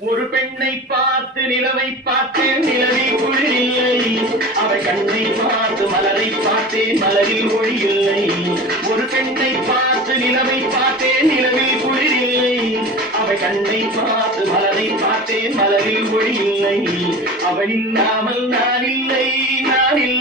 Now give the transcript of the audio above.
ஒரு பெண்ணை பார்த்து நிலவை பார்த்தேன் நிலவில் குளிரில்லை அவள் கண்ணை பார்த்து மலரை பார்த்தேன் மலரில் ஒளி இல்லை ஒரு பெண்ணை பார்த்து நிலவை பார்த்தேன் நிலவில் குளிரில்லை அவள் கண்ணை பார்த்து மலரை பார்த்தேன் மலரில் ஒளி இல்லை அவள் இல்லாமல் நான் இல்லை நான் இல்லை